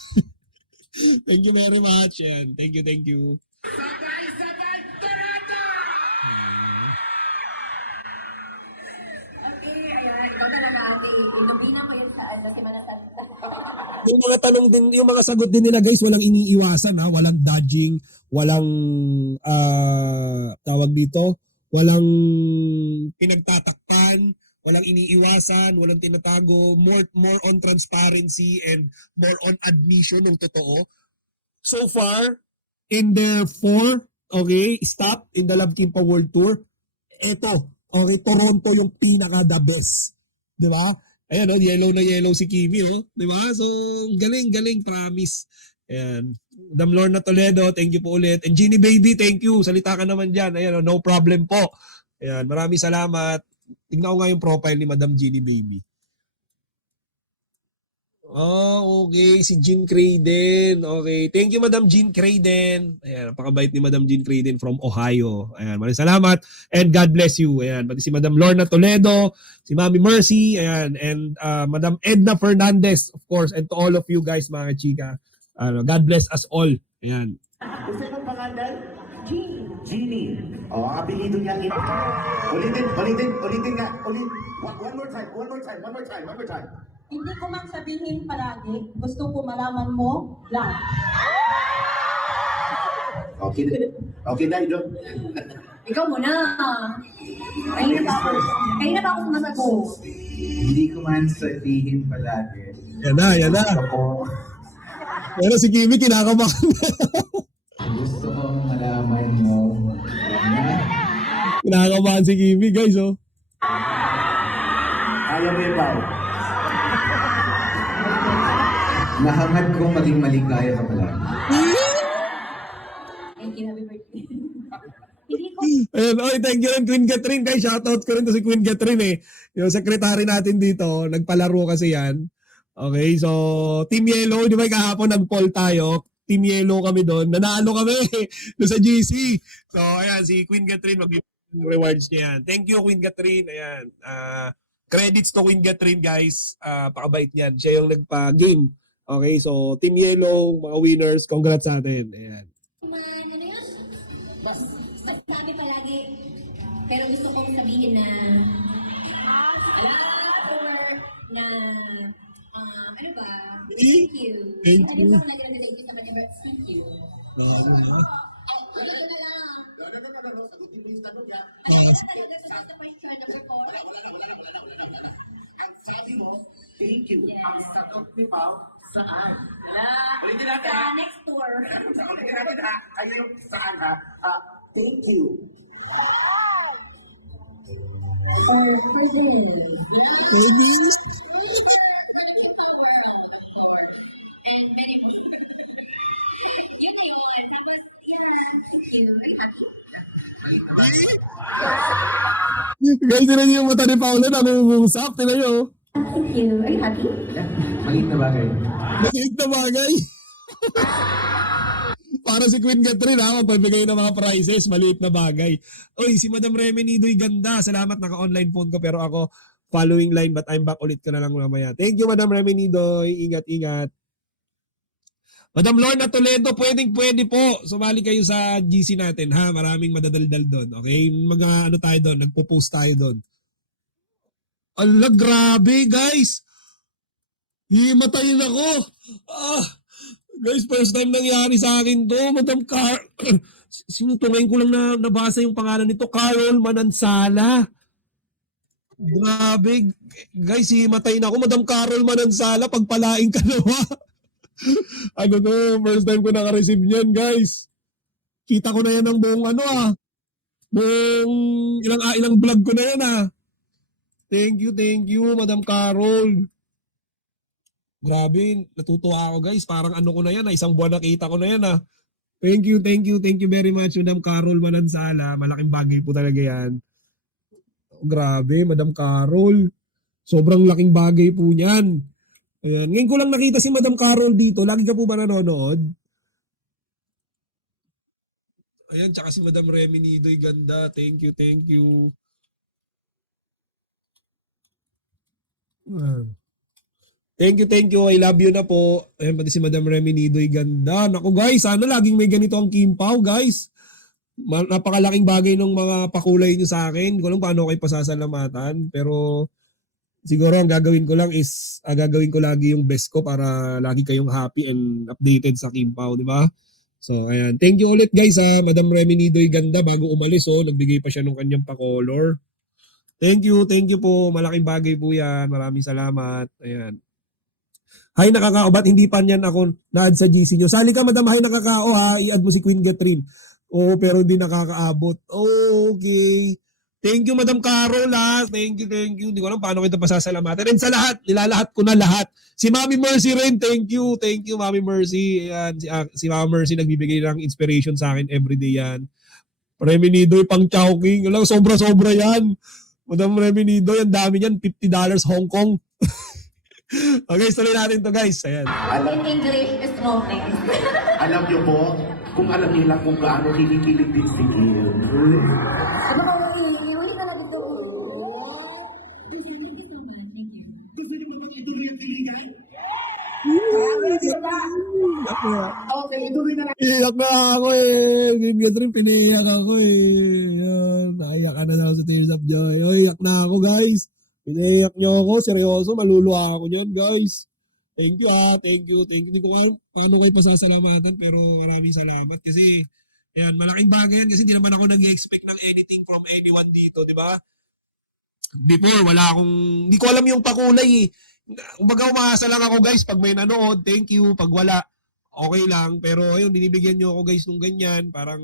Thank you very much. Ayan, thank you. Okay, ayan. Ikaw talaga ate. Inubinan ko yan sa Semana Santa. Yung mga tanong din, yung mga sagot din nila guys, walang iniiwasan ha. Walang dodging, walang tawag dito, walang pinagtatakpan, walang iniiwasan, walang tinatago, more on transparency and more on admission ng totoo. So far, in the 4, okay, stop in the Love Kimpa World Tour, eto, okay, Toronto yung pinaka the best. Di ba? Ayan, oh, yellow na yellow si Kimi, oh. Di ba? So, galing, promise. Ayan. Madam Lorna Toledo, thank you po ulit. And Jeannie Baby, thank you. Salita ka naman dyan. Ayan, oh, no problem po. Ayan, maraming salamat. Tingnan ko nga yung profile ni Madam Jeannie Baby. Okay. Si Jean Crayden. Okay. Thank you, Madam Jean Crayden. Ayan, napakabait ni Madam Jean Crayden from Ohio. Ayan, maraming salamat. And God bless you. Ayan, pati si Madam Lorna Toledo, si Mami Mercy, ayan, and Madam Edna Fernandez, of course, and to all of you guys, mga chika. God bless us all. Ayan. Gusto mo pangalan? Jeannie. Apelido niya. Ulitin nga. One more time. Hindi ko man sabihin palagi, gusto ko malaman mo lang. Okay na, Ido. Ikaw muna. Kanina pa ako sumasagot. Hindi ko man sabihin palagi. Yan na. Ako, Pero si Kimi kinakabahan. gusto kong malaman mo na Kinakabahan si Kimi, guys, oh. Ayaw mo yung pao. nahangad kong maging maligaya ka palagi. Thank you, happy birthday. Hindi ko Ayun, oy, thank you rin Queen Catherine. Guys, shoutout ko rin to si Queen Catherine eh. Yung secretary natin dito, nagpalaro kasi yan. Okay, so Team Yellow, di ba kahapon nag-poll tayo? Team Yellow kami doon. Nanalo kami doon sa GC. So, ayan, si Queen Catherine mag-yung rewards niya yan. Thank you, Queen Catherine. Ayan. Credits to Queen Catherine, guys. Pakabait niyan. Siya yung nagpa-game. Okay, so Team Yellow, mga winners, congrats sa atin. Ayan. Man, ano yun? Sabi palagi, pero gusto kong sabihin na or na ano ba? Thank you. Thank Hindi you. ko nag-thank you sa kanya, but thank you. Ano na? Wala na lang. Sagutin mo yung tanong niya. Ano ba talaga sa question number 4? Ang sabi mo, thank you. Ang sagot ni Pao, saan? Ulitin natin, Sa ha? next tour. Ulitin natin, ha? Ano yung saan, ha? Thank you. For this. For the Kipa world, of course. And many more. Yun na yun. Tapos, yeah, thank you. Are you happy? Guys, tinan niyo yung mata ni Paolo na nangungusap. Tinan niyo. Thank you. Are you happy? Maliit na bagay. Maliit na bagay. Para si Queen Catherine ha, magbibigay ng mga prizes, maliit na bagay. Oy, si Madam Remy Nidoy ganda. Salamat, naka-online phone ko pero ako following line but I'm back ulit ka na lang mamaya. Thank you, Madam Remy Nidoy. Ingat, ingat. Madam Lorna Toledo, pwede po. Sumali kayo sa GC natin ha. Maraming madadaldal doon. Okay? Mga ano tayo doon, nagpo-post tayo doon. Ala, grabe guys. Himatayin ako. Guys, first time nangyari sa akin to. Madam sino to? Ngayon ko lang nabasa yung pangalan nito. Carol Manansala. Grabe. Guys, himatayin ako. Madam Carol Manansala, pagpalaing ka nawa. Ano to? First time ko naka-receive niyan, guys. Kita ko na yan ng buong buong ilang vlog ko na yan Thank you, Madam Carol. Grabe, natutuwa ako guys. Parang ano ko na yan isang buwan nakita ko na yan Thank you very much, Madam Carol Manansala. Malaking bagay po talaga yan. Grabe, Madam Carol. Sobrang laking bagay po niyan. Ayan. Ngayon ko lang nakita si Madam Carol dito. Lagi ka po ba nanonood? Ayan, tsaka si Madam Remy Nidoy, ganda. Thank you. Thank you. I love you na po. Ayan, pati si Madam Remy Nidoy, ganda. Naku guys, sana laging may ganito ang Kimpaw, guys. Napakalaking bagay ng mga pakulay niyo sa akin. Kung lang paano kayo pasasalamatan. Pero siguro ang gagawin ko lang is gagawin ko lagi yung best ko para lagi kayong happy and updated sa Kimpaw, di ba? So, ayan. Thank you ulit guys Madam Remy Nidoy, ganda. Bago umalis nagbigay pa siya ng kanyang pa-color. Thank you po. Malaking bagay po yan. Maraming salamat. Ayan. Hi nakakao, ba't hindi pa niyan ako na-add sa GC nyo? Sali ka, Madam Hi nakakao i-add mo si Queen Catherine. Pero hindi nakakaabot. Okay. Thank you, Madam Carol Thank you. Hindi ko alam paano kita pasasalamatan. And sa lahat, nilalahat ko na lahat. Si Mami Mercy rin, thank you, Mami Mercy. Ayan, si Mami Mercy nagbibigay ng inspiration sa akin everyday yan. Remy Nidoy, pang Chowking. Alam, sobra-sobra yan. Madam Remy Nidoy, ang dami yan. $50 Hong Kong. Okay, tuloy natin to guys. Ayan. In English, small things. Alam niyo po, kung alam nila kung gaano kinikilig din si Gil. Ano ba yung na lang ito? Gusto niyo ba mag-ituloy ang tiligan? Okay, ituloy na lang. Iyak na ako Queen Catherine, piniyak ako Yan. Naiyak ka na sa Tears of Joy. Iyak na ako guys. Piniyak nyo ako. Seryoso, maluluha ako dyan guys. Thank you Thank you. Hindi ko alam paano kayo pasasalamatan pero maraming salamat kasi ayan, malaking bagay yan kasi hindi naman ako nag-expect ng anything from anyone dito, di ba? Before, hindi ko alam yung pakulay Kumbaga umaasa lang ako guys pag may nanood, thank you. Pag wala, okay lang. Pero ayun, binibigyan nyo ako guys ng ganyan. Parang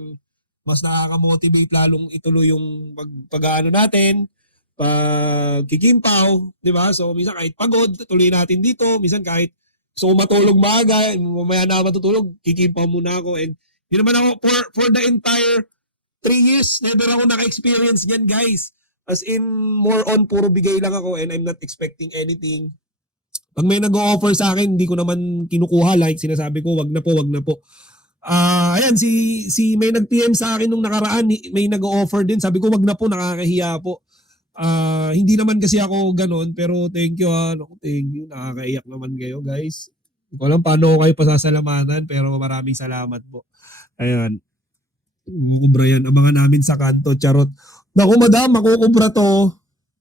mas nakaka-motivate lalong ituloy yung pag-ano natin. Pag kikimpaw, di ba? So, minsan kahit pagod, tuloy natin dito. Minsan kahit gusto ko matulog maaga, mamaya na matutulog, kikimpaw muna ako. And hindi naman ako, for the entire 3 years, never ako naka-experience yan, guys. As in, more on, puro bigay lang ako and I'm not expecting anything. Pag may nag-o-offer sa akin, hindi ko naman kinukuha, like sinasabi ko, wag na po, wag na po. Ayan, si may nag-PM sa akin nung nakaraan, may nag-o-offer din. Sabi ko, wag na po, nakakahiya po. Hindi naman kasi ako ganon, pero thank you thank you. Nakakaiyak naman kayo, guys. Hindi ko alam paano ko kayo pasasalamatan, pero maraming salamat po. Ayan. Kukubra yan. Abangan namin sa kanto, charot. Naku, madam, makukubra to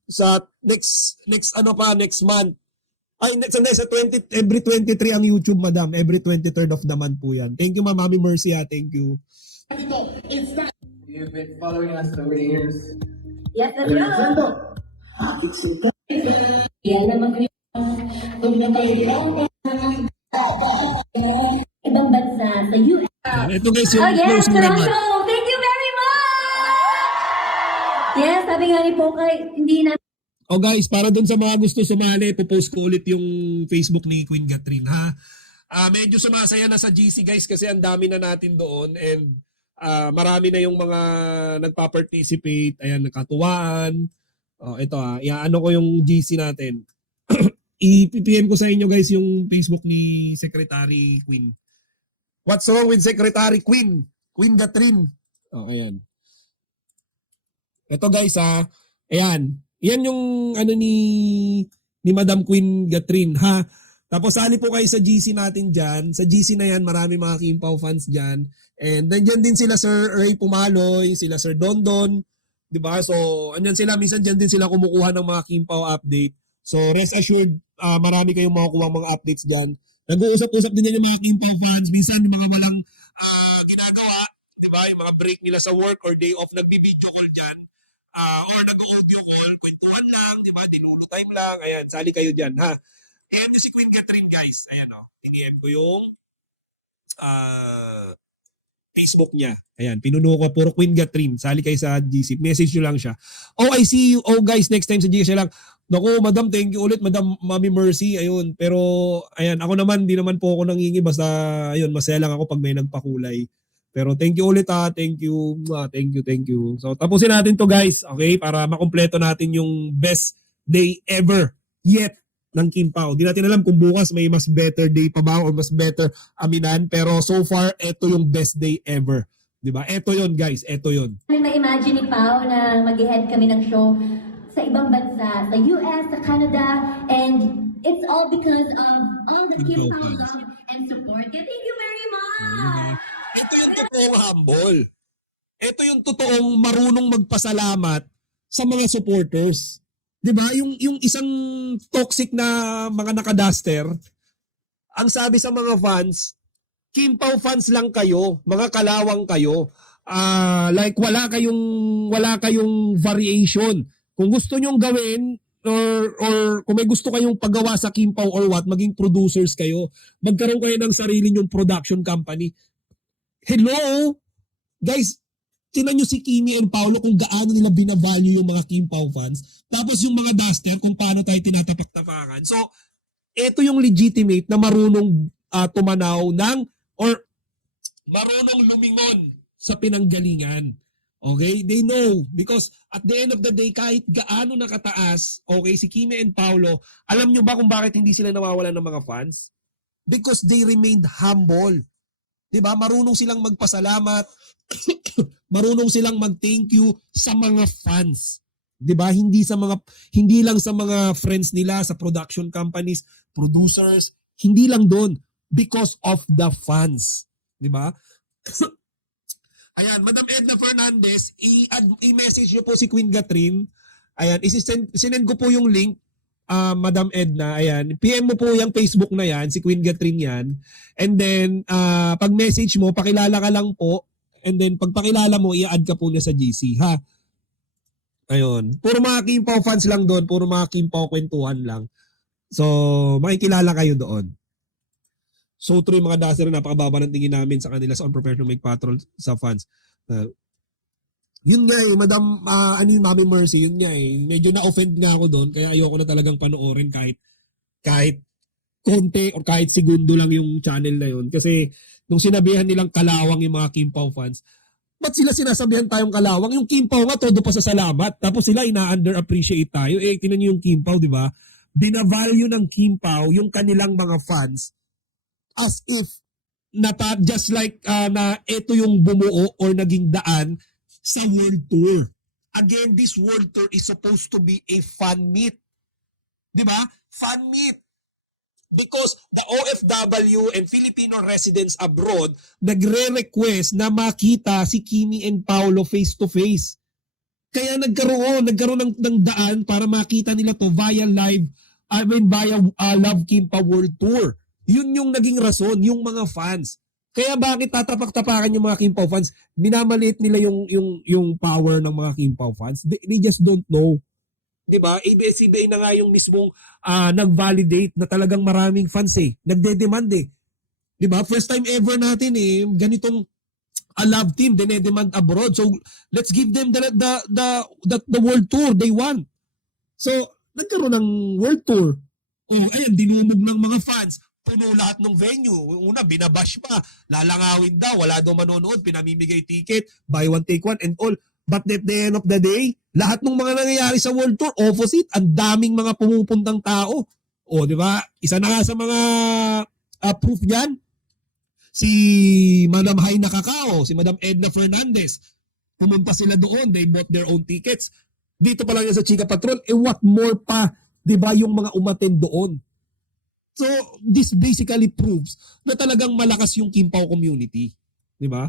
sa next month. Ay, sa 20, every 23 ang YouTube, madam. Every 23rd of the month po yan. Thank you, Mami Mercy, thank you. You've been following us over the years. Yes, that's right. Yan naman kayo. Ibang bansa sa US. Ito guys, yung Oh yes, closing remark. Toronto! Thank you very much! Yes, sabi nga ni Pokay, hindi na Oh guys, para dun sa mga gusto sumali, ipopost ko ulit yung Facebook ni Queen Catherine, ha? Medyo sumasaya na sa GC guys kasi ang dami na natin doon and marami na yung mga nagpa-participate. Ayan, nakatuwaan. Oh, ito iaano ko yung GC natin. I-PM ko sa inyo guys yung Facebook ni Secretary Queen. What's wrong with Secretary Queen? Queen Catherine. Oh, ayan. Ito guys ayan. Yan yung ni Madam Queen Catherine, ha. Tapos sali po kayo sa GC natin dyan. Sa GC na yan, marami mga Kimpaw fans dyan. And nandiyan din sila Sir Ray Pumaloy, sila Sir Dondon, di ba? So, andyan sila, minsan dyan din sila kumukuha ng mga Kimpaw update. So, rest assured, marami kayong makukuha mga updates dyan. Nag-uusap-usap din yan yung mga Kimpaw fans. Minsan, mga walang ginagawa, di ba? Yung mga break nila sa work or day off, nagbi-video call dyan. Or nag-audio call, kwentuhan lang, di ba? Dinulo time lang. Ayan, sali kayo dyan, ha? Ayan si Queen Catherine, guys. Ayan, tiniem ko yung Facebook niya. Ayan, pinuno ko, puro Queen Catherine. Sali kayo sa GC. Message nyo lang siya. Oh, I see you. Oh, guys, next time sa GC lang. Naku, madam, thank you ulit. Madam Mami Mercy, ayun. Pero, ayan, ako naman, di naman po ako nangingi. Basta, ayun, masaya lang ako pag may nagpakulay. Pero thank you ulit thank you. Thank you. So tapusin natin to guys, okay? Para makumpleto natin yung best day ever yet ng Kimpaw. Di natin alam kung bukas may mas better day pa ba or mas better aminan. Pero so far, ito yung best day ever. Di ba? Ito yon guys, ito yon. na-imagine ni Pao na mag-head kami ng show sa ibang bansa, sa US, sa Canada, and it's all because of all the Kimpaw love and support. Thank you very much! Ito yung totoong humble. Ito yung totoong marunong magpasalamat sa mga supporters. 'Di ba? Yung isang toxic na mga naka-duster, ang sabi sa mga fans, Kimpaw fans lang kayo, mga kalawang kayo. Like wala kayong variation. Kung gusto nyong gawin or kung may gusto kayong paggawa sa Kimpaw or what, maging producers kayo. Magkaroon kayo ng sarili nyong production company. Hello? Guys, tinan nyo si Kimi and Paolo kung gaano nila binavalue yung mga Kimpaw fans. Tapos yung mga duster kung paano tayo tinatapak-tapakan. So, ito yung legitimate na marunong tumanaw or marunong lumingon sa pinanggalingan. Okay? They know because at the end of the day, kahit gaano nakataas, okay, si Kimi and Paolo, alam nyo ba kung bakit hindi sila nawawalan ng mga fans? Because they remained humble. Diba? Marunong silang magpasalamat. Marunong silang mag-thank you sa mga fans. Diba? Hindi lang sa mga friends nila, sa production companies, producers, hindi lang doon. Because of the fans. Diba? Ayan, Madam Edna Fernandez, i-message nyo po si Queen Catherine. Ayan, sinend ko po yung link. Madam Edna, ayan. PM mo po yung Facebook na yan, si Queen Catherine yan. And then, pag message mo, pakilala ka lang po. And then, pag pakilala mo, i-add ka po niya sa GC, ha? Ayun. Puro mga Kimpaw fans lang doon. Puro mga Kimpaw kwentuhan lang. So, makikilala kayo doon. So, true yung mga daser, napakababa ng tingin namin sa kanila sa unprepared to make patrol sa fans. Yun nga Madam Mami Mercy, yun nga medyo na-offend nga ako doon kaya ayoko na talagang panoorin kahit konti or kahit segundo lang yung channel na yun. Kasi nung sinabihan nilang kalawang yung mga Kimpaw fans, ba't sila sinasabihan tayong kalawang? Yung Kimpaw nga todo pa sa salamat. Tapos sila ina-underappreciate tayo. Tinan niyo yung Kimpaw, di ba? binavalue ng Kim Pao yung kanilang mga fans as if just like na ito yung bumuo or naging daan sa world tour. Again, this world tour is supposed to be a fan meet. Di ba? Fan meet. Because the OFW and Filipino residents abroad nagre-request na makita si Kimi and Paolo face to face. Kaya nagkaroon ng daan para makita nila to via Love Kim Pa World Tour. Yun yung naging rason, yung mga fans. Kaya bakit tatapak-tapakan yung mga Kim Pao fans? Minamaliit nila yung power ng mga Kim Pao fans. They just don't know. 'Di ba? ABS-CBN na nga yung mismong nag-validate na talagang maraming fans nagde-demand 'Di ba? First time ever natin ganitong love team dinedemand abroad. So let's give them the world tour they want. So nagkaroon ng world tour. Ayan, dinumog ng mga fans. Puno lahat ng venue. Una, binabash pa. Lalangawin daw. Wala daw manonood. Pinamimigay ticket. Buy one, take one and all. But at the end of the day, lahat ng mga nangyayari sa World Tour, opposite. Ang daming mga pumupuntang tao. Di ba? Isa na nga sa mga proof niyan, si Madam Haina Cacao, si Madam Edna Fernandez. Pumunta sila doon. They bought their own tickets. Dito pa lang yan sa Chika Patrol. What more pa, 'di ba, yung mga umattend doon? So, this basically proves na talagang malakas yung Kim Pao community. 'Di ba?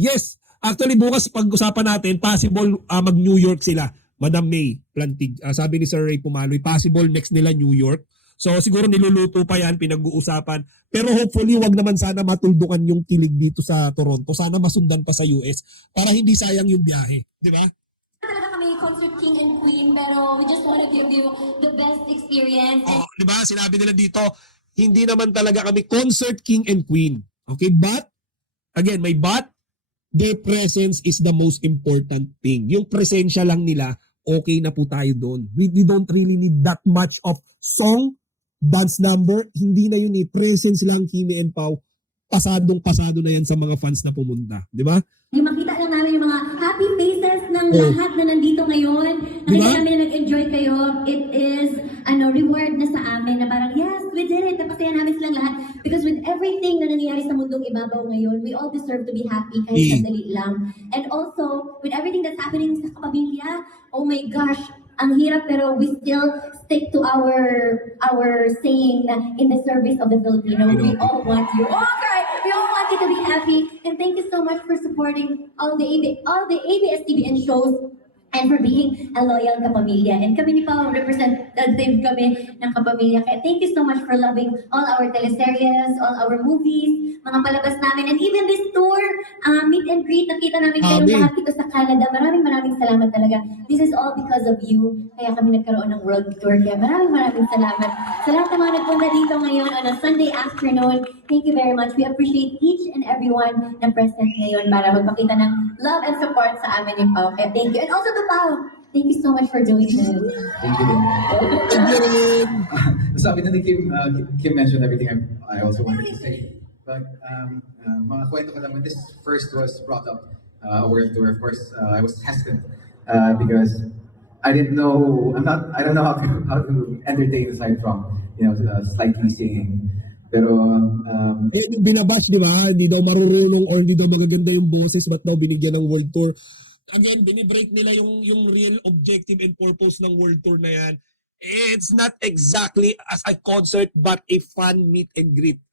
Yes, actually bukas pag-usapan natin, possible mag-New York sila. Madam May Plantig. Sabi ni Sir Ray Pumaloy, possible next nila New York. So siguro niluluto pa yan, pinag-uusapan. Pero hopefully wag naman sana matuldukan yung kilig dito sa Toronto. Sana masundan pa sa US para hindi sayang yung biyahe. 'Di ba? Talaga kami concert king and queen, pero we just want to give you the best experience. Di ba? Sinabi nila dito, hindi naman talaga kami concert king and queen. Okay? But, again, may but, their presence is the most important thing. Yung presensya lang nila, okay na po tayo doon. We don't really need that much of song, dance number. Hindi na yun presence lang, Kimi and Pao. Pasadong-pasado na yan sa mga fans na pumunta. Di ba? Yung makita lang namin yung mga happy faces ng lahat na nandito ngayon. Nakita namin na nag-enjoy kayo. It is reward na sa amin na parang, yes, we did it. Napasaya namin silang lahat. Because with everything na nangyayari sa mundong ibabaw ngayon, we all deserve to be happy kahit sandali lang. And also, with everything that's happening sa kapamilya, oh my gosh, ang hirap pero we still stick to our saying na in the service of the Filipino. We all want you. Okay, we all want you to be happy. And thank you so much for supporting all the ABS-CBN shows and for being a loyal kapamilya. And kami ni Pao, representative kami ng kapamilya. Kaya thank you so much for loving all our teleseries, all our movies, mga palabas namin, and even this tour, meet and greet, nakita namin kayong lahat dito sa Canada. Maraming salamat talaga. This is all because of you. Kaya kami nagkaroon ng world tour. Kaya maraming salamat. Sa lahat ng mga nagpunta dito ngayon on a Sunday afternoon, thank you very much. We appreciate each and everyone na present ngayon para magpakita ng love and support sa amin yung Pao. Kaya thank you. And also to Pao, thank you so much for doing this. Thank you. Sabi na ni Kim, Kim mentioned everything I also wanted to say. But mga kwento ko naman, this first was brought up a world tour. Of course, I was hesitant because I didn't know. I don't know how to entertain aside from slightly singing. Pero yung binabash, di ba? Hindi daw marurunong or hindi daw magaganda yung boses, but daw binigyan ng world tour. Again, binibreak nila yung real objective and purpose ng world tour na yan. It's not exactly as a concert but a fan meet and greet.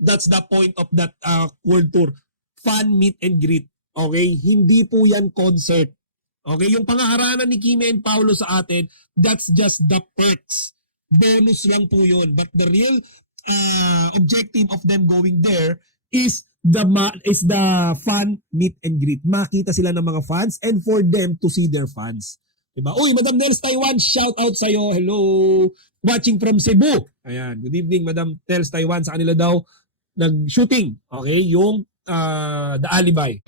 That's the point of that world tour. Fan meet and greet. Okay? Hindi po yan concert. Okay? Yung pangaharanan ni Kimi and Paolo sa atin, that's just the perks. Bonus lang po yun. But the real objective of them going there is the fan meet and greet. Makita sila ng mga fans and for them to see their fans. Diba? Uy, Madam Nels Taiwan, shout out sa'yo. Hello. Watching from Cebu. Ayan. Good evening, Madam Nels Taiwan. Sa kanila daw nag-shooting. Okay? Yung The Alibi.